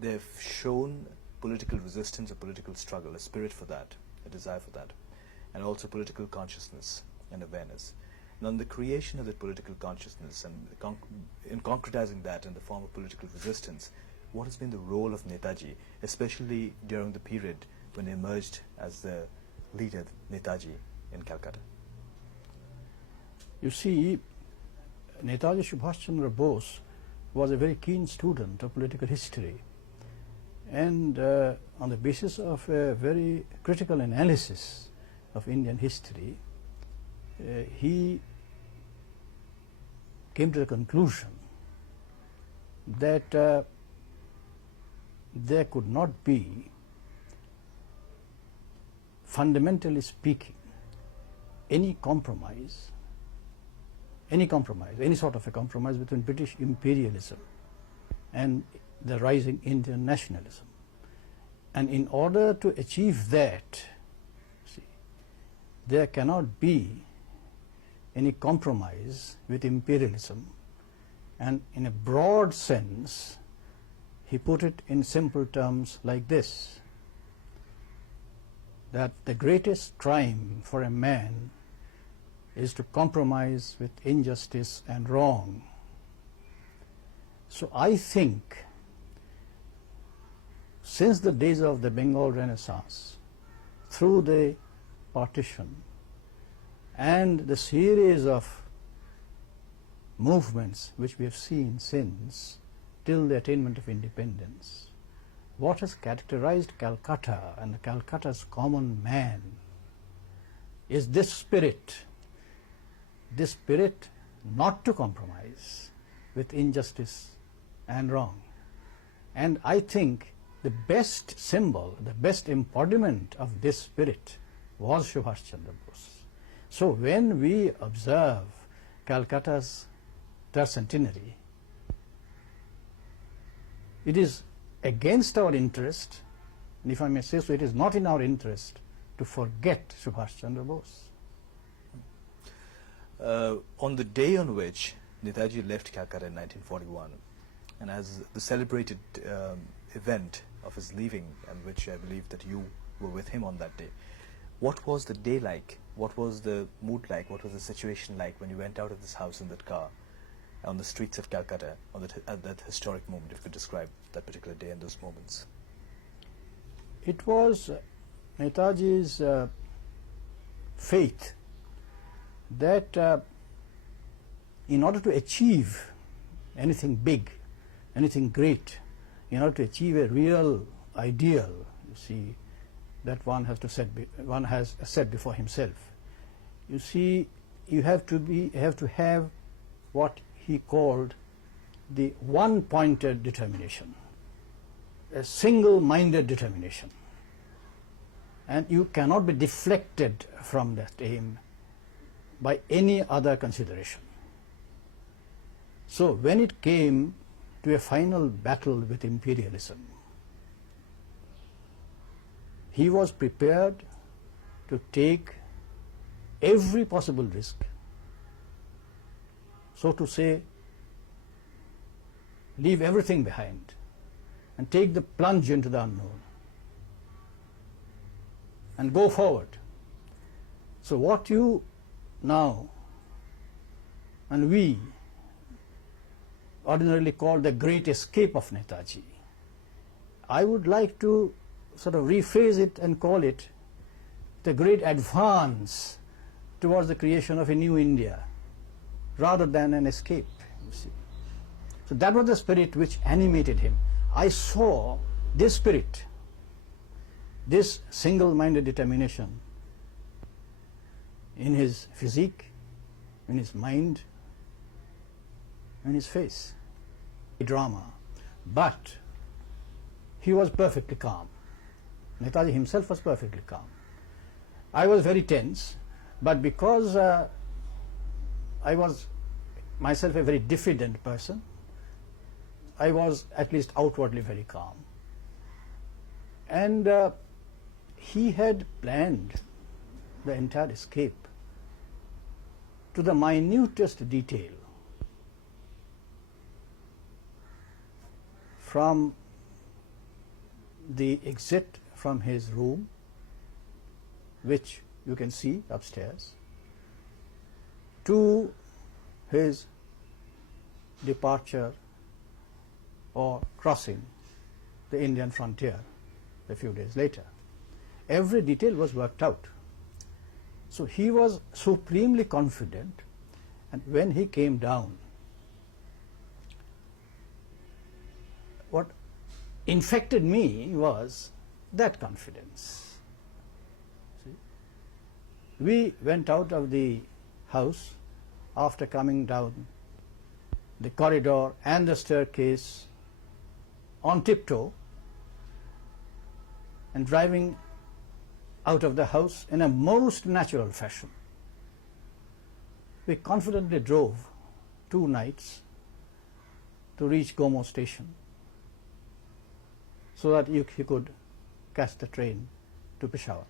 they've shown political resistance, a political struggle, a spirit for that, a desire for that, and also political consciousness and awareness. Now, in the creation of that political consciousness and in concretizing that in the form of political resistance, what has been the role of Netaji, especially during the period when he emerged as the leader, Netaji, in Calcutta? You see, Netaji Subhas Chandra Bose was a very keen student of political history, and on the basis of a very critical analysis of Indian history, he came to the conclusion that there could not be, fundamentally speaking, any compromise, any sort of a compromise between British imperialism and the rising Indian nationalism. And in order to achieve that, see, there cannot be any compromise with imperialism. And in a broad sense, he put it in simple terms like this, that the greatest crime for a man is to compromise with injustice and wrong. So I think since the days of the Bengal Renaissance, through the partition and the series of movements which we have seen since till the attainment of independence, what has characterized Calcutta and Calcutta's common man is this spirit not to compromise with injustice and wrong. And I think the best symbol, the best embodiment of this spirit was Subhas Chandra Bose. So when we observe Calcutta's tercentenary, it is against our interest, and if I may say so, it is not in our interest to forget Subhas Chandra Bose. On the day on which Netaji left Calcutta in 1941, and as the celebrated event of his leaving, and which I believe that you were with him on that day, what was the day like? What was the mood like? What was the situation like when you went out of this house in that car on the streets of Calcutta at that historic moment? If you could describe that particular day and those moments. It was Netaji's faith that in order to achieve anything big, anything great, in order to achieve a real ideal, you see, that one has set before himself. You see, you have to have what he called the one-pointed determination, a single-minded determination, and you cannot be deflected from that aim by any other consideration. So when it came to a final battle with imperialism, he was prepared to take every possible risk, so to say, leave everything behind and take the plunge into the unknown and go forward. So what you now and we ordinarily call the great escape of Netaji, I would like to sort of rephrase it and call it the great advance towards the creation of a new India rather than an escape, you see. So that was the spirit which animated him. I saw this spirit, this single-minded determination in his physique, in his mind, in his face. Drama. But he was perfectly calm. Netaji himself was perfectly calm. I was very tense, but because I was myself a very diffident person, I was at least outwardly very calm. And he had planned the entire escape to the minutest detail, from the exit from his room, which you can see upstairs, to his departure or crossing the Indian frontier a few days later. Every detail was worked out. So he was supremely confident, and when he came down, what infected me was that confidence. See? We went out of the house after coming down the corridor and the staircase on tiptoe and driving out of the house in a most natural fashion. We confidently drove 2 nights to reach Gomoh station so that he could catch the train to Peshawar.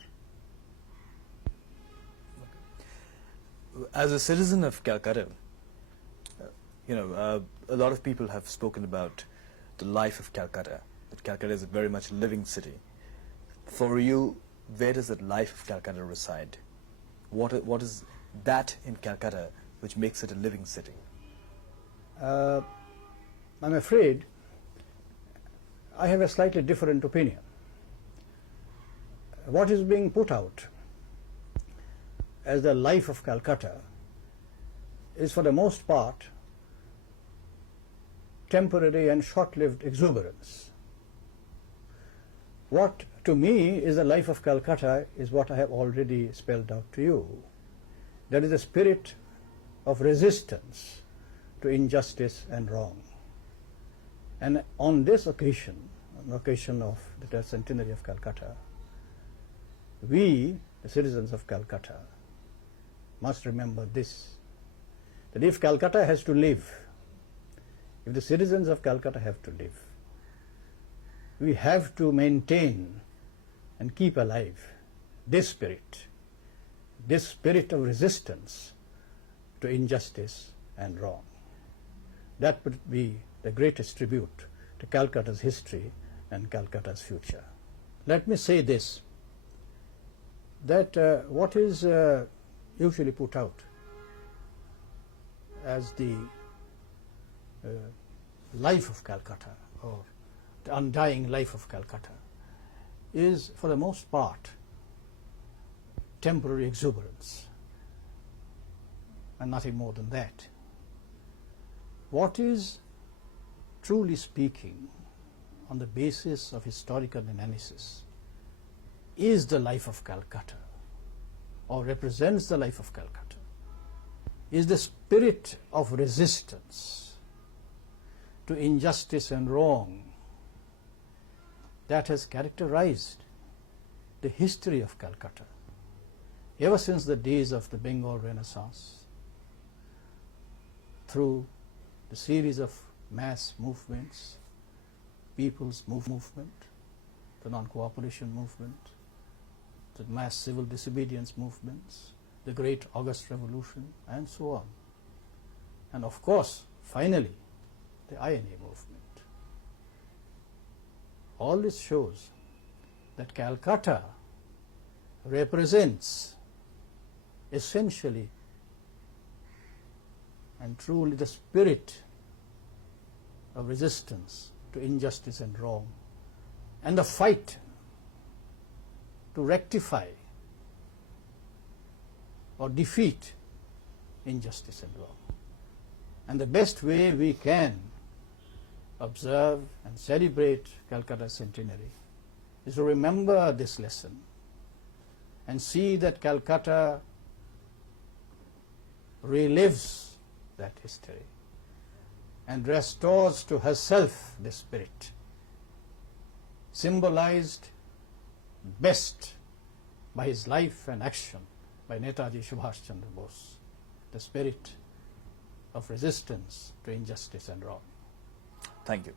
As a citizen of Calcutta, a lot of people have spoken about the life of Calcutta, that Calcutta is a very much living city. For you, where does that life of Calcutta reside? What is that in Calcutta which makes it a living city? I'm afraid I have a slightly different opinion. What is being put out as the life of Calcutta is for the most part temporary and short-lived exuberance. What to me is the life of Calcutta is what I have already spelled out to you. That is the spirit of resistance to injustice and wrong. And on this occasion, on the occasion of the 10th centenary of Calcutta, we, the citizens of Calcutta, must remember this, that if Calcutta has to live, if the citizens of Calcutta have to live, we have to maintain and keep alive this spirit of resistance to injustice and wrong. That would be the greatest tribute to Calcutta's history and Calcutta's future. Let me say this, that what is usually put out as the life of Calcutta, or the undying life of Calcutta, is for the most part temporary exuberance and nothing more than that. What is, truly speaking, on the basis of historical analysis, is the life of Calcutta, or represents the life of Calcutta, is the spirit of resistance to injustice and wrong that has characterized the history of Calcutta ever since the days of the Bengal Renaissance, through the series of mass movements, people's movement, the non-cooperation movement, the mass civil disobedience movements, the great August Revolution, and so on. And of course, finally, the INA movement. All this shows that Calcutta represents essentially and truly the spirit of resistance to injustice and wrong, and the fight to rectify or defeat injustice and wrong. And the best way we can observe and celebrate Calcutta's centenary is to remember this lesson and see that Calcutta relives that history and restores to herself this spirit, symbolized best by his life and action by Netaji Subhas Chandra Bose, the spirit of resistance to injustice and wrong. Thank you.